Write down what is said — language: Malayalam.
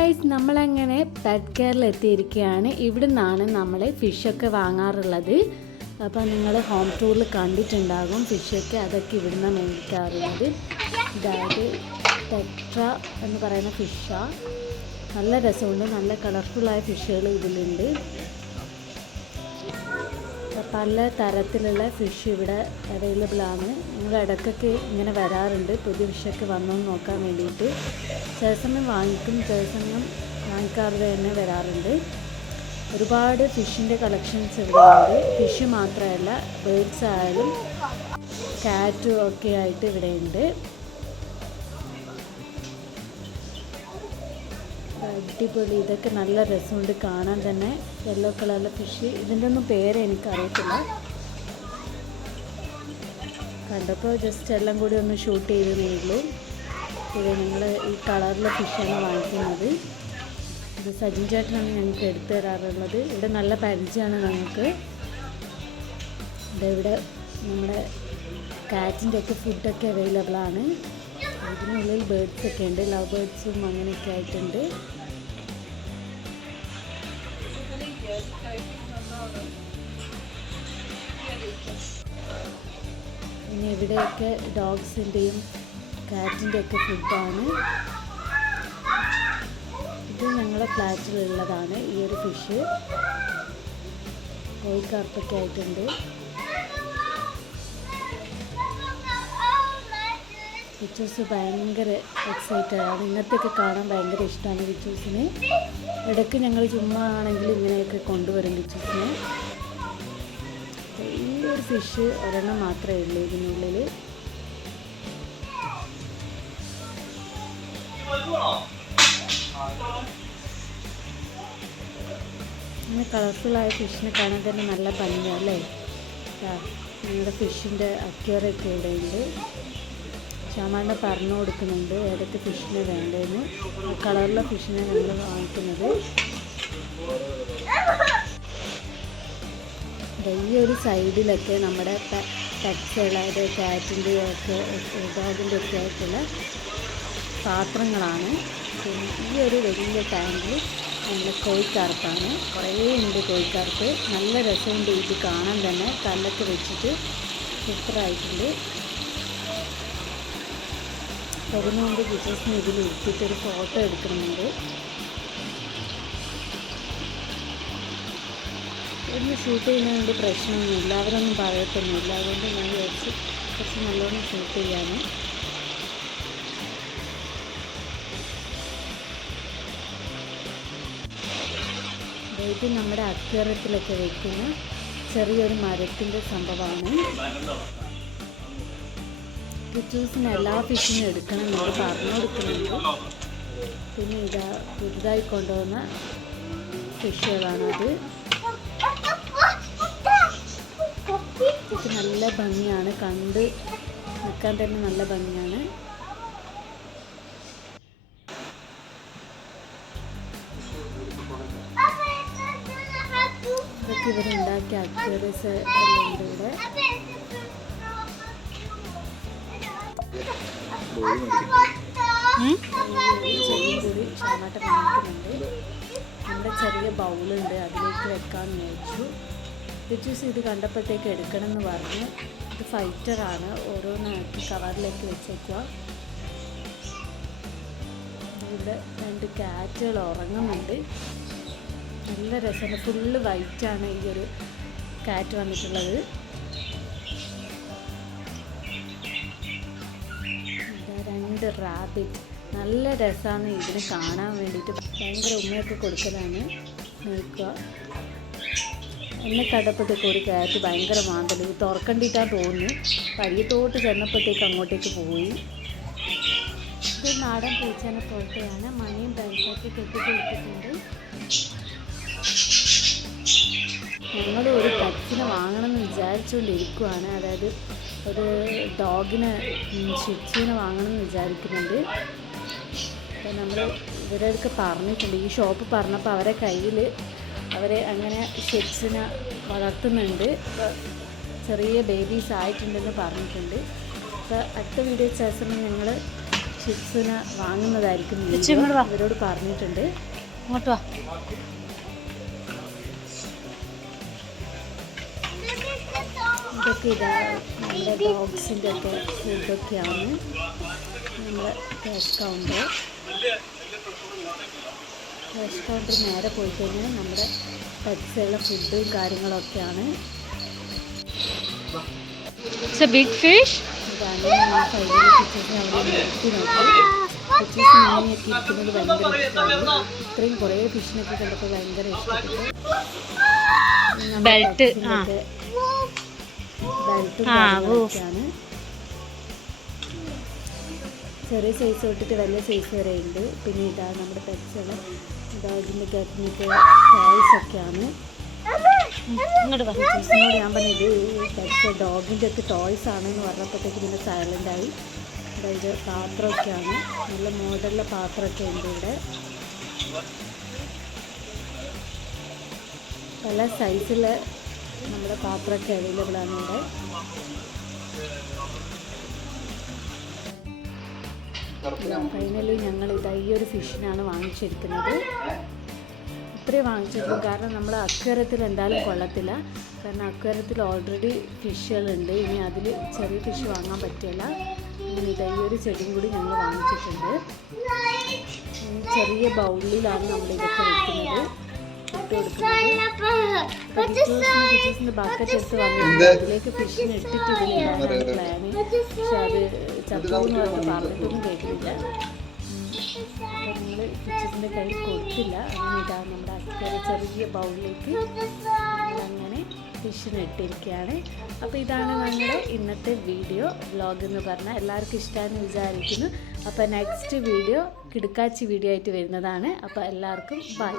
ഗൈസ്, നമ്മളങ്ങനെ പെറ്റ് കെയറിൽ എത്തിയിരിക്കുകയാണ്. ഇവിടെ നിന്നാണ് നമ്മൾ ഫിഷൊക്കെ വാങ്ങാറുള്ളത്. അപ്പോൾ നിങ്ങൾ ഹോം ടൂറിൽ കണ്ടിട്ടുണ്ടാകും ഫിഷൊക്കെ. അതൊക്കെ ഇവിടെ നിന്നാണ് മേടിക്കാറുള്ളത്. അതായത് ടെട്ര എന്ന് പറയുന്ന ഫിഷാണ്. നല്ല രസമുണ്ട്, നല്ല കളർഫുള്ളായ ഫിഷുകൾ ഇതിലുണ്ട്. പല തരത്തിലുള്ള ഫിഷ് ഇവിടെ അവൈലബിൾ ആണ്. ഞങ്ങൾ ഇടയ്ക്കൊക്കെ ഇങ്ങനെ വരാറുണ്ട് പുതിയ ഫിഷൊക്കെ വന്നോന്ന് നോക്കാൻ വേണ്ടിയിട്ട്. ചില സമയം വാങ്ങിക്കും, ചില സമയം വാങ്ങിക്കാതെ തന്നെ വരാറുണ്ട്. ഒരുപാട് ഫിഷിൻ്റെ കളക്ഷൻസ് ഇവിടെ ഉണ്ട്. ഫിഷ് മാത്രമല്ല, ബേർഡ്സ് ആയാലും കാറ്റും ഒക്കെ ആയിട്ട് ഇവിടെ ഉണ്ട്. അടിപൊളി, ഇതൊക്കെ നല്ല രസമുണ്ട് കാണാൻ തന്നെ. യെല്ലോ കളറിലെ ഫിഷ്, ഇതിൻ്റെ ഒന്നും പേര് എനിക്കറിയത്തില്ല. കണ്ടപ്പോൾ ജസ്റ്റ് എല്ലാം കൂടി ഒന്ന് ഷൂട്ട് ചെയ്തേ ഉള്ളൂ. ഇത് ഞങ്ങൾ ഈ കളറിലെ ഫിഷാണ് വാങ്ങിക്കുന്നത്. ഇത് സജിൻ ചേട്ടനാണ് ഞങ്ങൾക്ക് എടുത്തു തരാറുള്ളത്. ഇവിടെ നല്ല പരിചയമാണ് ഞങ്ങൾക്ക്. ഇവിടെ നമ്മുടെ കാറ്റിൻ്റെ ഒക്കെ ഫുഡൊക്കെ അവൈലബിളാണ്. ഇതിനുള്ളിൽ ബേർഡ്സൊക്കെ ഉണ്ട്, ലവ് ബേർഡ്സും അങ്ങനെയൊക്കെ ആയിട്ടുണ്ട്. പിന്നെ ഇവിടെയൊക്കെ ഡോഗ്സിൻ്റെയും കാറ്റിൻ്റെയൊക്കെ ഫുഡാണ്. ഇത് ഞങ്ങളുടെ ഫ്ലാറ്റിലുള്ളതാണ് ഈ ഒരു ഫിഷ്. കോഴിക്കാർപ്പൊക്കെ ആയിട്ടുണ്ട്. വിച്ചൂസ് ഭയങ്കര എക്സൈറ്റഡ് ആണ്. ഇങ്ങനത്തെയൊക്കെ കാണാൻ ഭയങ്കര ഇഷ്ടമാണ് വിച്ചൂസിന്. ഇടയ്ക്ക് ഞങ്ങൾ ചുമ്മാ ആണെങ്കിലും ഇങ്ങനെയൊക്കെ കൊണ്ടുവരും വിച്ചൂസിനെ. ഈ ഒരു ഫിഷ് ഒരെണ്ണം മാത്രമേ ഉള്ളൂ ഇതിനുള്ളിൽ. അങ്ങനെ കളർഫുള്ളായ ഫിഷിനെ കാണാൻ തന്നെ നല്ല ഭംഗിയാണ് അല്ലേ. ഞങ്ങളുടെ ഫിഷിൻ്റെ അക്വേറിയൊക്കെ ഇവിടെയുണ്ട്. ഷാമാനെ പറഞ്ഞു കൊടുക്കുന്നുണ്ട് ഏതൊക്കെ ഫിഷിനെ വേണ്ടതെന്ന്. കളറുള്ള ഫിഷിനെ ഞങ്ങൾ വാങ്ങിക്കുന്നത്. ഈ ഒരു സൈഡിലൊക്കെ നമ്മുടെ പെറ്റ്സുകൾ, അതായത് കാറ്റിൻ്റെ ഒക്കെ ഡോഗിൻ്റെ ഒക്കെ ആയിട്ടുള്ള പാത്രങ്ങളാണ്. പിന്നെ ഈ ഒരു വലിയ ടാങ്കിൽ നമ്മൾ കോഴിക്കാർപ്പാണ്. കുറേ ഉണ്ട് കോഴിക്കാർപ്പ്. നല്ല രസമുണ്ട് ഇത് കാണാൻ തന്നെ. കല്ലൊക്കെ വെച്ചിട്ട് സൂപ്പറായിട്ടുണ്ട്. വരുന്നതുകൊണ്ട് വിജേഷിന് ഇതിൽ ഇരുത്തിയിട്ടൊരു ഫോട്ടോ എടുക്കണമെന്നുണ്ട്. ഒന്ന് ഷൂട്ട് ചെയ്യുന്നതുകൊണ്ട് പ്രശ്നമൊന്നുമില്ല, അവരൊന്നും പറയത്തൊന്നുമില്ല. അതുകൊണ്ട് ഞാൻ വിചാരിച്ച് കുറച്ച് നല്ലോണം ഷൂട്ട് ചെയ്യാൻ. ഇത് നമ്മുടെ അക്വേറിയത്തിലൊക്കെ വയ്ക്കുന്ന ചെറിയൊരു മരത്തിൻ്റെ സംഭവമാണ്. വിച്ചൂസിന് എല്ലാ ഫിഷിനും എടുക്കണം എന്ന് പറഞ്ഞു കൊടുക്കുന്നുണ്ട്. പിന്നെ ഇതാ പുതുതായി കൊണ്ടുവന്ന ഫിഷുകളാണത്. ഇത് നല്ല ഭംഗിയാണ്, കണ്ട് നിൽക്കാൻ തന്നെ നല്ല ഭംഗിയാണ്. ഇതൊക്കെ ഇവിടെ ഉണ്ടാക്കിയ അക്വേറിയസ് എല്ലാം ഉണ്ട് ഇവിടെ. ചെറിയും കൂടി ഷാമാട്ട കാണിക്കുന്നുണ്ട്. നമ്മുടെ ചെറിയ ബൗളുണ്ട്, അതിലേക്ക് വെക്കാമെന്ന് വിചാരിച്ചു. വിച്ചൂസ് ഇത് കണ്ടപ്പോഴത്തേക്ക് എടുക്കണം എന്ന് പറഞ്ഞ്. ഇത് ഫൈറ്ററാണ്, ഓരോന്നാക്കി കവറിലേക്ക് വെച്ചേക്കുക. ഇവിടെ 2 കാറ്റുകൾ ഉറങ്ങുന്നുണ്ട്. നല്ല രസമുണ്ട്. ഫുള്ള് വൈറ്റാണ് ഈ ഒരു കാറ്റ് വന്നിട്ടുള്ളത്. റാബിറ്റ് നല്ല രസമാണ് ഇതിന് കാണാൻ വേണ്ടിയിട്ട്. ഭയങ്കര ഉമ്മയൊക്കെ കൊടുക്കലാണ് നോക്കുക. എന്നെ കണ്ടപ്പോഴത്തേക്ക് ഒരു കാറ്റ് ഭയങ്കര മാന്തൽ തുറക്കണ്ടിട്ടാണ് തോന്നുന്നു. പരിയത്തോട്ട് ചെന്നപ്പോഴത്തേക്ക് അങ്ങോട്ടേക്ക് പോയി. ഇത് നാടൻ പൂച്ചേനെ പോലത്തെയാണ്. മണിയും ബെൽറ്റൊക്കെ കെട്ടിക്കൊടുത്തിട്ടുണ്ട്. ഞങ്ങൾ ഒരു പെറ്റ്സിനെ വാങ്ങണമെന്ന് വിചാരിച്ചുകൊണ്ടിരിക്കുകയാണ്. അതായത് ഒരു ഡോഗിനെ, ഷിറ്റ്സുവിനെ വാങ്ങണമെന്ന് വിചാരിക്കുന്നുണ്ട്. അപ്പോൾ നമ്മൾ ഇവരൊക്കെ പറഞ്ഞിട്ടുണ്ട്. ഈ ഷോപ്പ് പറഞ്ഞപ്പോൾ അവരെ കയ്യിൽ അവർ അങ്ങനെ ഷിറ്റ്സിനെ വളർത്തുന്നുണ്ട്. ചെറിയ ബേബീസ് ആയിട്ടുണ്ടെന്ന് പറഞ്ഞിട്ടുണ്ട്. അപ്പോൾ അടുത്ത വീഡിയോ ശേഷം ഞങ്ങൾ ചിപ്സിന് വാങ്ങുന്നതായിരിക്കും ഇവരോട് പറഞ്ഞിട്ടുണ്ട്. ഇങ്ങോട്ട് വാ. ഇതൊക്കെ ഇതാ നമ്മുടെ ഡോഗ്സിൻ്റെ ഒക്കെ ഫുഡൊക്കെയാണ്. നമ്മുടെ ക്യാഷ് കൗണ്ടർ നേരെ പോയി കഴിഞ്ഞാൽ നമ്മുടെ പെറ്റ്സുള്ള ഫുഡും കാര്യങ്ങളൊക്കെയാണ്. Big fish. ഇതാണ് നമ്മൾ ഫൈനൽ പിക്ചേഴ്സിന് അവിടെ നിർത്തി നോക്കി. പിക്ചേഴ്സ് മീനൊക്കെ ഇരിക്കുന്നത് ഭയങ്കര ഇഷ്ടമാണ്. ഇത്രയും കുറേ ഫിഷിനൊക്കെ കണ്ടപ്പോൾ ഭയങ്കര ഇഷ്ടപ്പെട്ടു. ബെൽറ്റും കാര്യങ്ങളൊക്കെയാണ്. ചെറിയ സൈസ് തൊട്ടിട്ട് വലിയ സൈസ് വരെ ഉണ്ട്. പിന്നെ ഇതാ നമ്മുടെ പെറ്റ്സുകൾ ഡോഗിൻ്റെ കാറ്റിനൊക്കെ ടോയ്സൊക്കെയാണ്. ടീച്ചേഴ്സിനോട് ഞാൻ പറഞ്ഞത് പെറ്റ്സ് ഡോഗിൻ്റെ ഒക്കെ ടോയ്സ് ആണെന്ന് പറഞ്ഞപ്പോഴത്തേക്ക് പിന്നെ സൈലൻ്റായി. അതായത് പാത്രമൊക്കെയാണ്, നല്ല മോഡലിലെ പാത്രമൊക്കെ ഉണ്ട് ഇവിടെ. പല സൈസിൽ നമ്മുടെ പാത്രമൊക്കെ അവൈലബിൾ ആണ് ഇവിടെ. ഫൈനലി ഞങ്ങൾ ഇതാ ഈ ഒരു ഫിഷിനാണ് വാങ്ങിച്ചിരിക്കുന്നത്. ഇത്രയും വാങ്ങിച്ചിട്ടുള്ളൂ, കാരണം നമ്മൾ അക്വേറിയത്തിൽ എന്തായാലും കൊള്ളത്തില്ല. കാരണം അക്വേറിയത്തിൽ ഓൾറെഡി ഫിഷുകളുണ്ട്. ഇനി അതിൽ ചെറിയ ഫിഷ് വാങ്ങാൻ പറ്റില്ല. അങ്ങനെ ഇതാ ഈ ഒരു ചെടിയും കൂടി ഞങ്ങൾ വാങ്ങിച്ചിട്ടുണ്ട്. ചെറിയ ബൗളിലാണ് നമ്മൾ ഇതൊക്കെ വെക്കുന്നത്, ഇട്ട് കൊടുക്കുന്നത്. ഫിഷസിൻ്റെ ബക്കറ്റ് എടുത്ത് വന്നിട്ടുണ്ട്. അതിലേക്ക് ഫിഷിനെ ഇട്ടിട്ട് ഇതിലിടാനാണ് പ്ലാന്. പക്ഷെ അത് ചത്തുവെന്ന് പറഞ്ഞിട്ടൊന്നും കേൾക്കുന്നില്ല. അപ്പോൾ നമ്മൾ ഫിഷസിൻ്റെ കയ്യിൽ കൊടുത്തില്ല. അങ്ങനെ ഇതാ നമ്മുടെ അക്വേറിയം ചെറിയ ബൗളിലേക്ക് നമ്മളങ്ങനെ ഫിഷിനെ ഇട്ടിരിക്കുകയാണ്. അപ്പോൾ ഇതാണ് ഞങ്ങളുടെ ഇന്നത്തെ വീഡിയോ വ്ലോഗ് എന്ന് പറഞ്ഞാൽ. എല്ലാവർക്കും ഇഷ്ടമാണെന്ന് വിചാരിക്കുന്നു. അപ്പോൾ നെക്സ്റ്റ് വീഡിയോ കിടുക്കാച്ചി വീഡിയോ ആയിട്ട് വരുന്നതാണ്. അപ്പോൾ എല്ലാവർക്കും ബൈ.